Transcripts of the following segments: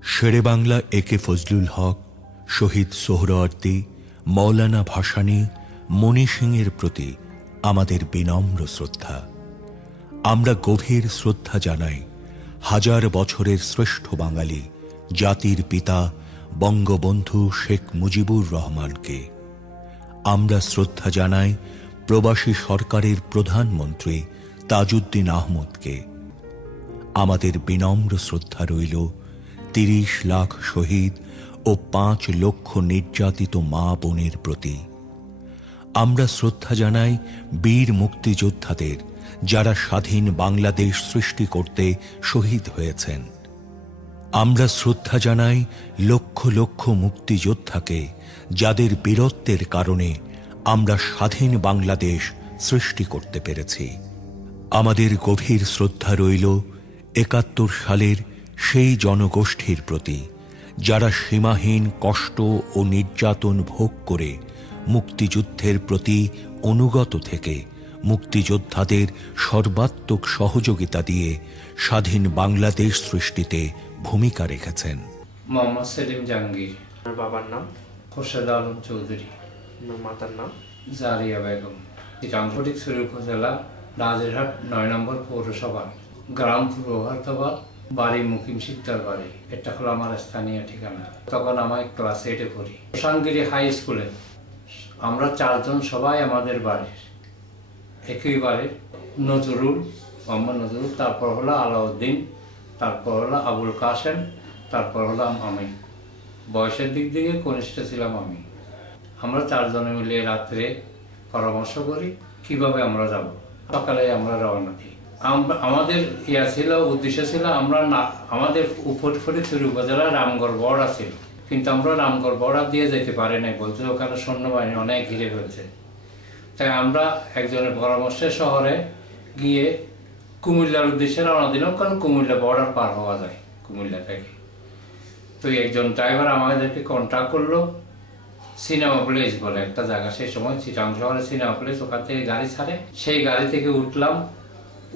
शेरे बांगला एके फजलुल हक शहीद सोहरावर्दी मौलाना भासानी मणि सिंहेर प्रति आमादेर विनम्र श्रद्धा। आमरा गभीर श्रद्धा जानाई हजार बछरेर श्रेष्ठ बांगाली जातिर पिता बंगबंधु शेख मुजिबुर रहमानके। आमरा श्रद्धा जानाई प्रवासी सरकारेर प्रधानमंत्री ताजुद्दीन आहमदके। आमादेर विनम्र श्रद्धा रइल 30 लाख शहीद और 5 लक्ष निर्यातित मा बोनेर प्रति। आमरा श्रद्धा जानाई वीर मुक्तियोद्धादेर जारा स्वाधीन बांग्लादेश सृष्टि करते शहीद हয়েছেন। आमरा श्रद्धा जानाई लक्ष लक्ष मुक्तियोद्धाके जादेर वीरत्वेर कारणे आमरा स्वाधीन बांग्लादेश सृष्टि करते पेरेছি। आमादेर गभीर श्रद्धा रइल 71 सालेर সেই জনগোষ্ঠীর প্রতি যারা সীমাহীন কষ্ট ও নির্যাতন ভোগ করে মুক্তিযুদ্ধের প্রতি অনুগত থেকে মুক্তিযোদ্ধাদের সর্বাত্মক সহযোগিতা দিয়ে স্বাধীন বাংলাদেশ সৃষ্টিতে ভূমিকা রেখেছেন। মোহাম্মদ সেলিম জাহাঙ্গীর। বাবার নাম খোরশেদ আলম চৌধুরী। মাতার নাম জারিয়া বেগম। চিটাং ফটিকছড়ি উপজেলা নাজিরহাট 9 নম্বর পৌরসভা, গ্রাম পূর্বভারতবাদ, বাড়ি মুকিম শিকদার বাড়ি। এটা হলো আমার স্থানীয় ঠিকানা। তখন আমি ক্লাস 8-এ পড়ি। শাঙ্গিরি হাই স্কুলে আমরা 4 জন সবাই আমাদের বাড়ির একই বাড়ির। নজরুল, মোহাম্মদ নজরুল, তারপর হলো আলাউদ্দিন, তারপর হলো আবুল কাসেম, তারপর হলো আমি। বয়সের দিক থেকে কনিষ্ঠ ছিলাম আমি। আমরা 4 জনে মিলে রাত্রে পরামর্শ করি কিভাবে আমরা যাব। সকালে আমরা রওনা দিই। আমাদের ছিল উদ্দেশ্য ছিল আমরা আমাদের ফটিকছড়ি উপজেলা রামগড় বর্ডার ছিল, কিন্তু আমরা রামগড় বর্ডার দিয়ে যেতে পারি নাই, বলতে ওখানে সৈন্যবাহিনী অনেক ঘিরে ফেলছে। তাই আমরা একজনের পরামর্শে শহরে গিয়ে কুমিল্লার উদ্দেশ্যে রওনা দিলাম, কারণ কুমিল্লা বর্ডার পার হওয়া যায় কুমিল্লা থেকে। তো একজন ড্রাইভার আমাদেরকে কন্ট্যাক্ট করলো সিনেমা প্লেস বলে একটা জায়গা, সেই সময় চিটাং শহরে সিনেমা প্লেস, ওখান থেকে গাড়ি ছাড়ে। সেই গাড়ি থেকে উঠলাম।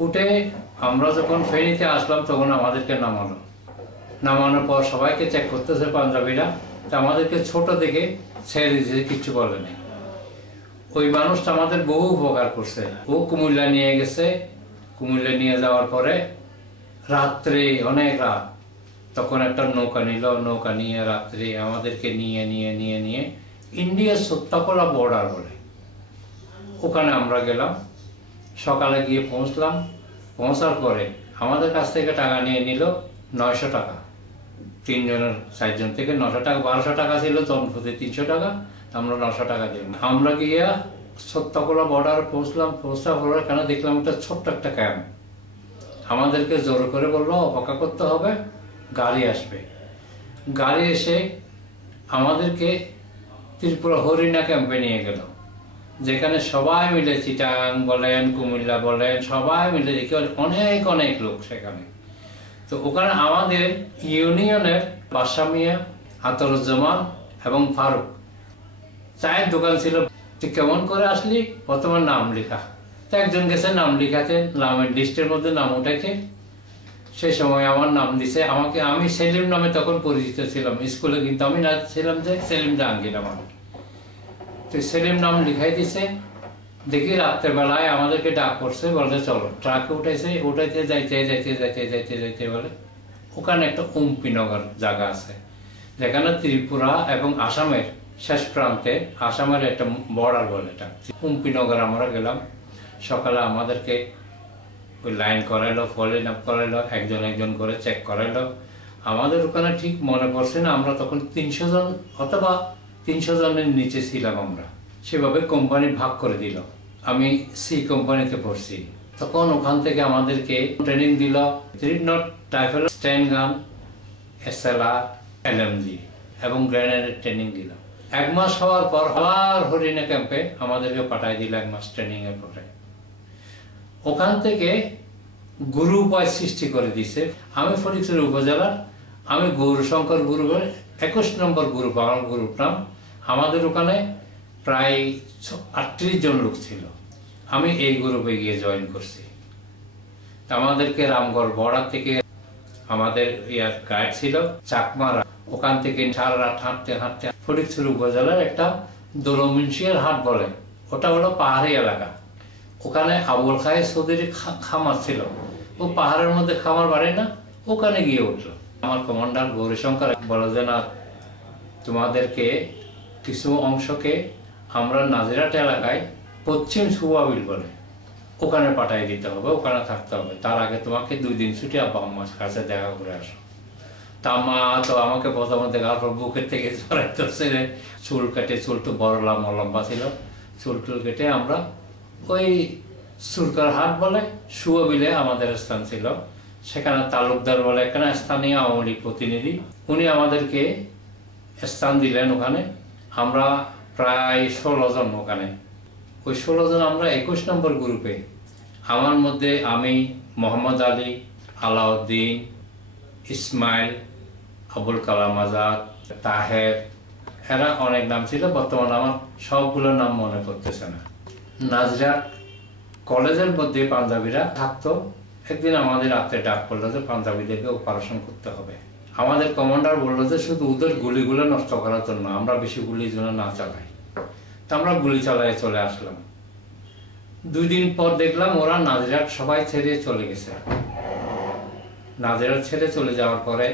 উঠে আমরা যখন ফেনীতে আসলাম তখন আমাদেরকে নামানোর পর সবাইকে চেক করতেছে পাঞ্জাবিরা। তা আমাদেরকে ছোট থেকে ছেড়ে দিয়েছে, কিচ্ছু বলে নাই। ওই মানুষটা আমাদের বহু উপকার করছে। ও কুমিল্লা নিয়ে গেছে। কুমিল্লা নিয়ে যাওয়ার পরে রাত্রে অনেক রাত, তখন একটা নৌকা নিল। নৌকা নিয়ে রাত্রে আমাদেরকে নিয়ে ইন্ডিয়ার সত্যাকলা বর্ডার বলে ওখানে আমরা গেলাম। সকালে গিয়ে পৌঁছলাম। পৌঁছার পরে আমাদের কাছ থেকে টাকা নিয়ে নিল 900 টাকা। 3 জনের 4 জন থেকে 900 টাকা, 1200 টাকা ছিল, জনপ্রতি 300 টাকা। আমরা 900 টাকা দিলাম। আমরা গিয়ে সত্যকলা বর্ডারে পৌঁছলাম। পৌঁছার পরে এখানে দেখলাম একটা ছোট্ট একটা ক্যাম্প। আমাদেরকে জোর করে বললো অপেক্ষা করতে হবে, গাড়ি আসবে। গাড়ি এসে আমাদেরকে ত্রিপুরা হরিণা ক্যাম্পে নিয়ে গেল, যেখানে সবাই মিলে চিটাং বলেন কুমিল্লা বলেন সবাই মিলে দেখি অনেক লোক সেখানে। তো ওখানে আমাদের ইউনিয়নের বাদশা মিয়া, আতরুজ্জামান এবং ফারুক, চায়ের দোকান ছিল। কেমন করে আসলি? প্রথমে নাম লেখা। তো একজন গেছে নাম লিখাতে, নামের লিস্টের মধ্যে নাম উঠাইতে। সেই সময় আমার নাম দিছে আমাকে। আমি সেলিম নামে তখন পরিচিত ছিলাম স্কুলে, কিন্তু আমি না ছিলাম যে সেলিম জাহাঙ্গীর আমার। তো সেলিম নাম লিখাই দিছে। দেখি রাত্রেবেলায় আমাদেরকে ডাক করছে, বলছে চলো। ট্রাকে উঠাইতে যাইতে বলে ওখানে একটা উম্পিনগর জায়গা আছে, যেখানে ত্রিপুরা এবং আসামের শেষ প্রান্তে আসামের একটা বর্ডার বলে এটা উম্পিনগর। আমরা গেলাম। সকালে আমাদেরকে ওই লাইন করাইলো, ফলোইং আপ করাইলো, একজন করে চেক করাইলো। আমাদের ওখানে ঠিক মনে পড়ছে না, আমরা তখন 300 জন অথবা 300 জনের নিচে ছিলাম আমরা। সেভাবে কোম্পানি ভাগ করে দিল। আমি সি কোম্পানিতে পড়ছি। তখন ওখান থেকে আমাদেরকে ট্রেনিং দিল 3 নট রাইফেল, স্ট্যান্ড গান, SLR, LMG এবং গ্রেনেডের ট্রেনিং দিল। 1 মাস হওয়ার পর আবার হরিণা ক্যাম্পে আমাদেরকে পাঠাই দিল 1 মাস ট্রেনিং এর পরে। ওখান থেকে গ্রুপ ওয়াইজ সৃষ্টি করে দিছে। আমি ফটিকছড়ি উপজেলার, আমি গৌরশঙ্কর গ্রুপের 21 নম্বর গ্রুপ আমার গ্রুপ নাম। আমাদের ওখানে প্রায় 38 জন লোক ছিল। আমি এই গ্রুপে গিয়ে জয়েন করছি। আমাদেরকে রামগড় বর্ডার থেকে আমাদের ইয়ার গাইড ছিল চাকমারা। ওখান থেকে সারা রাত হাঁটতে হাঁটতে ফটিকছড়ি উপজেলার একটা দোলমুন্সিয়ার হাট বলে, ওটা হলো পাহাড়ি এলাকা। ওখানে আবুল খায়ের চৌধুরীর খামার ছিল, ও পাহাড়ের মধ্যে খামার বাড়ি না, ওখানে গিয়ে উঠলো। আমার কমান্ডার গৌরীশঙ্কর বলে যে না, তোমাদেরকে কিছু অংশকে আমরা নাজিরহাট এলাকায় পশ্চিম সুবাবিল বলে ওখানে পাঠিয়ে দিতে হবে, ওখানে থাকতে হবে। তার আগে তোমাকে 2 দিন ছুটি আব্বা আম্মার কাছে দেখা করে আসো। তা মা তো আমাকে প্রথমে দেখার পর বুকের থেকে জড়াইতে চুল কেটে, চুল তো বড় লম্বা ছিল, চুল টুল কেটে আমরা ওই সুরকার হাট বলে সুবাবিলে আমাদের স্থান ছিল, সেখানে তালুকদার বলে এখানে স্থানীয় আওয়ামী লীগ প্রতিনিধি, উনি আমাদেরকে স্থান দিলেন ওখানে। আমরা প্রায় 16 জন ওখানে, ওই 16 জন আমরা 21 নম্বর গ্রুপে। আমার মধ্যে আমি, মোহাম্মদ আলী, আলাউদ্দিন, ইসমাইল, আবুল কালাম আজাদ, তাহের, এরা অনেক নাম ছিল, বর্তমানে আমার সবগুলোর নাম মনে পড়তেছে না। নাজিরহাট কলেজের মধ্যে পাঞ্জাবিরা থাকতো। একদিন আমাদের রাত্রে ডাক পড়লো যে পাঞ্জাবিদেরকে অপারেশন করতে হবে। আমাদের কমান্ডার বললো যে শুধু ওদের গুলিগুলো নষ্ট করার জন্য, আমরা বেশি গুলির জন্য না চালাই। তা আমরা গুলি চালাই চলে আসলাম। 2 দিন পর দেখলাম ওরা নাজিরহাট সবাই ছেড়ে চলে গেছে। নাজিরহাট ছেড়ে চলে যাওয়ার পরে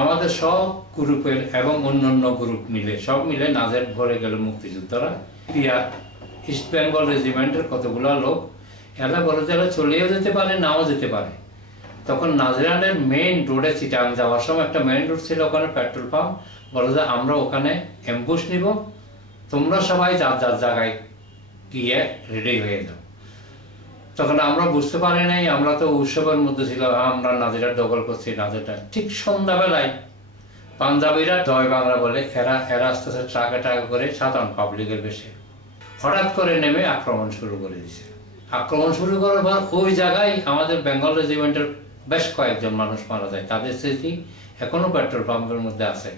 আমাদের সব গ্রুপের এবং অন্যান্য গ্রুপ মিলে সব মিলে নাজিরহাট ভরে গেল মুক্তিযোদ্ধারা। ইস্ট বেঙ্গল রেজিমেন্টের কতগুলো লোক এরা বলে যে এরা চলেও যেতে পারে, নাও যেতে পারে। তখন নাজিরহাটের মেইন রোডে চিটাং যাওয়ার সময় একটা মেইন রোড ছিল, ওখানে পেট্রোল পাম্প, বলে যে আমরা ওখানে অ্যাম্বুশ নিব, তোমরা সবাই যার যার জায়গায় গিয়ে রেডি হয়ে যাও। তখন আমরা বুঝতে পারি নাই, আমরা তো উৎসবের মধ্যে ছিলাম, আমরা নাজিরহাট দখল করছি। নাজিরহাট ঠিক সন্ধ্যাবেলায় পাঞ্জাবিরা জয় বাংলা বলে এরা আস্তে আস্তে ট্রাকে ট্রাকে করে সাধারণ পাবলিকের বেশে হঠাৎ করে নেমে আক্রমণ শুরু করে দিয়েছে। আক্রমণ শুরু করার পর ওই জায়গায় আমাদের বেঙ্গল রেজিমেন্টের বেশ কয়েকজন মানুষ মারা যায়। তাদের স্মৃতি এখনো পেট্রোল পাম্পের মধ্যে আছে।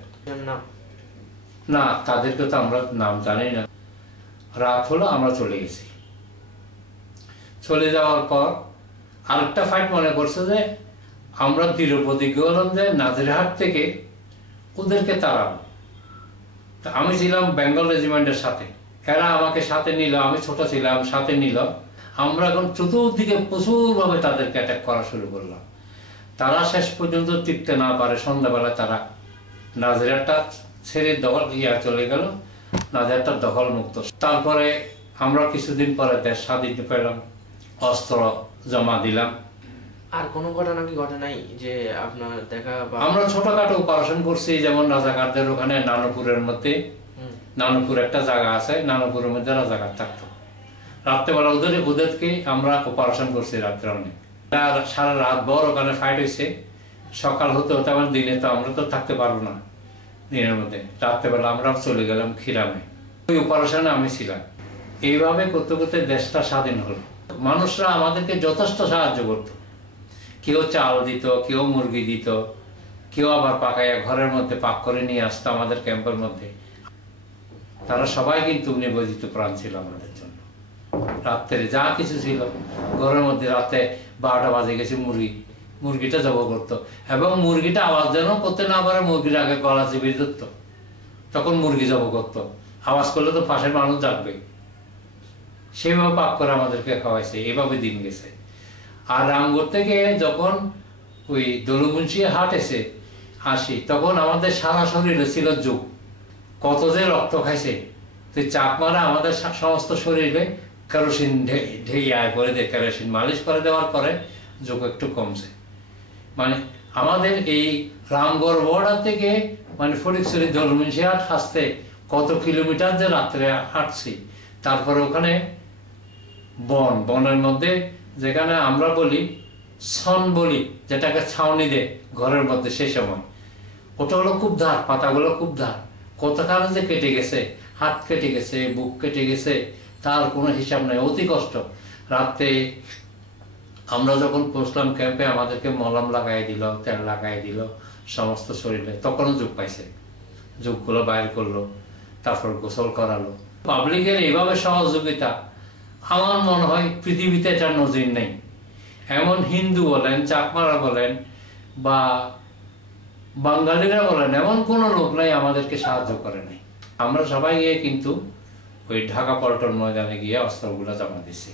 না, তাদেরকে তো আমরা নাম জানি না। রাত হলো, আমরা চলে গেছি। চলে যাওয়ার পর আরেকটা ফাইট মনে করছে যে আমরা দৃঢ় প্রতিজ্ঞ হলাম যে নাজিরহাট থেকে ওদেরকে তাড়াবো। আমি ছিলাম বেঙ্গল রেজিমেন্টের সাথে, এরা আমাকে সাথে নিল, আমি ছোট ছিলাম, সাথে নিল। আমরা এখন চতুর্দিকে প্রচুরভাবে তাদেরকে অ্যাটাক করা শুরু করলাম। তারা শেষ পর্যন্ত টিকতে না পারে, সন্ধ্যাবেলা তারা নাজিরহাটটা ছেড়ে চলে গেল, নাজিরহাটটা দখল মুক্ত। তারপরে আমরা কিছুদিন পরে দেশ স্বাধীন পেলাম, অস্ত্র জমা দিলাম। আর কোনো ঘটনা কি ঘটে নাই যে আপনার দেখা? আমরা ছোটখাটো অপারেশন করছি, যেমন রাজাকারদের ওখানে নানুপুরের মধ্যে, নানুপুর একটা জায়গা আছে, নানুপুরের মধ্যে রাজাকার থাকতো। রাত্রেবেলা ওদেরকে আমরা অপারেশন করছি রাত্রে অনেক। সারা রাত ভর ওখানে ফাইট হয়েছে। সকাল হতে হতে আমার দিনে তো আমরা তো থাকতে পারবো না দিনের মধ্যে, রাত্রেবেলা আমরা চলে গেলাম খিরামে। ওই অপারেশনে আমি ছিলাম। এইভাবে করতে করতে দেশটা স্বাধীন হলো। মানুষরা আমাদেরকে যথেষ্ট সাহায্য করতো। কেউ চাল দিত, কেউ মুরগি দিত, কেউ আবার পাকাইয়া ঘরের মধ্যে পাক করে নিয়ে আসতো আমাদের ক্যাম্পের মধ্যে। তারা সবাই কিন্তু নিবেদিত প্রাণ ছিল আমাদের জন্য। রাত্রে যা কিছু ছিল ঘরের মধ্যে, রাতে 12টা বাজে গেছে, মুরগিটা জব করতো। এবং মুরগিটা আওয়াজ যেন করতে না পারে, মুরগির আগে গলা চিবিয়ে ধরত, তখন মুরগি জব করতো। আওয়াজ করলে তো পাশের মানুষ জাগবে, সেইভাবে পাক করে আমাদেরকে খাওয়াইছে। এভাবে দিন গেছে। আর রামগড় থেকে যখন ওই দোলমুন্সি হাট এসে আসি, তখন আমাদের সারা শরীরে ছিল যোগ। কত যে রক্ত খাইছে, তো চাপ মারা আমাদের সমস্ত শরীরে কেরোসিন করে দিয়ে কেরোসিন মালিশ করে দেওয়ার পরে যোগ একটু কমছে। মানে আমাদের এই রামগড় বর্ডার থেকে মানে ফটিকছড়ি দোলমুন্সি হাট আসতে কত কিলোমিটার যে রাত্রে হাঁটছি। তারপরে ওখানে বনের মধ্যে, যেখানে আমরা বলি সন বলি, যেটাকে ছাউনি দেয় ঘরের মধ্যে, সেই সময় ওটা হলো খুব ধার, পাতাগুলো খুব ধার। কতখানে যে কেটে গেছে, হাত কেটে গেছে, বুক কেটে গেছে, তার কোনো হিসাব নেই। অতি কষ্ট। রাত্রে আমরা যখন পৌঁছলাম ক্যাম্পে, আমাদেরকে মলম লাগাই দিল, তেল লাগাই দিল সমস্ত শরীরে। তখনও যোগ পাইছে, যোগগুলো বাইর করলো, তারপর গোসল করালো। পাবলিকের এইভাবে সহযোগিতা আমার মনে হয় পৃথিবীতে এটা নজির নেই। এমন হিন্দু বলেন, চাকমারা বলেন, বা বাঙালিরা বলেন এমন কোনো লোক নাই আমাদেরকে সাহায্য করে নাই। আমরা সবাই গিয়ে কিন্তু ওই ঢাকা পল্টন ময়দানে গিয়ে অস্ত্রগুলো জমা দিছি।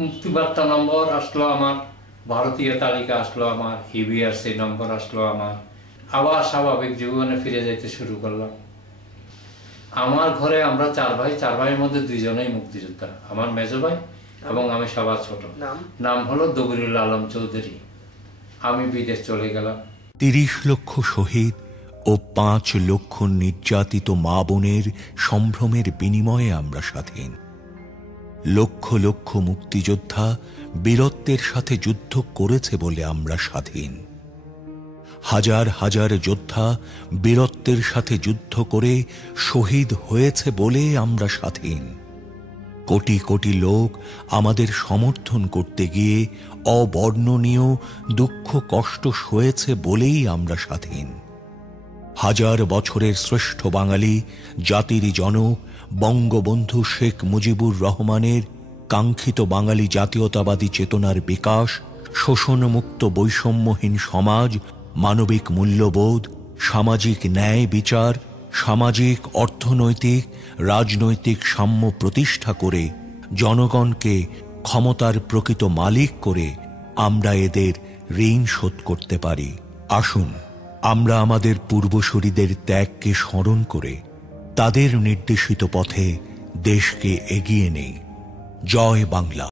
মুক্তিবার্তা নম্বর আসলো আমার, ভারতীয় তালিকা আসলো আমার, EBRC নম্বর আসলো আমার। আবার স্বাভাবিক জীবনে ফিরে যেতে শুরু করলাম। আমার ঘরে আমরা 4 ভাই, 4 ভাইয়ের মধ্যে 2 জনেই মুক্তিযোদ্ধা, আমার মেজো ভাই এবং আমি সবার ছোট। নাম হলো দবিরুল আলম চৌধুরী। আমি বিদেশ চলে গেলাম। 30 লক্ষ শহীদ ও 5 লক্ষ নির্যাতিত মা বোনের সম্ভ্রমের বিনিময়ে আমরা স্বাধীন। লক্ষ লক্ষ মুক্তিযোদ্ধা বীরত্বের সাথে যুদ্ধ করেছে বলে আমরা স্বাধীন। হাজার হাজার যোদ্ধা বীরত্বের সাথে যুদ্ধ করে শহীদ হয়েছে বলে আমরা স্বাধীন। কোটি কোটি লোক আমাদের সমর্থন করতে গিয়ে অবর্ণনীয় দুঃখ কষ্ট সয়েছে বলেই আমরা স্বাধীন। হাজার বছরের শ্রেষ্ঠ বাঙালি জাতির জনক বঙ্গবন্ধু শেখ মুজিবুর রহমানের কাঙ্ক্ষিত বাঙালি জাতীয়তাবাদী চেতনার বিকাশ, শোষণমুক্ত বৈষম্যহীন সমাজ, মানবিক মূল্যবোধ, সামাজিক ন্যায় বিচার, সামাজিক অর্থনৈতিক রাজনৈতিক সাম্য প্রতিষ্ঠা করে জনগণকে ক্ষমতার প্রকৃত মালিক করে আমরা এদের ঋণ শোধ করতে পারি। আসুন আমরা আমাদের পূর্বসূরীদের ত্যাগকে স্মরণ করে তাদের নির্দেশিত পথে দেশকে এগিয়ে নেই। জয় বাংলা।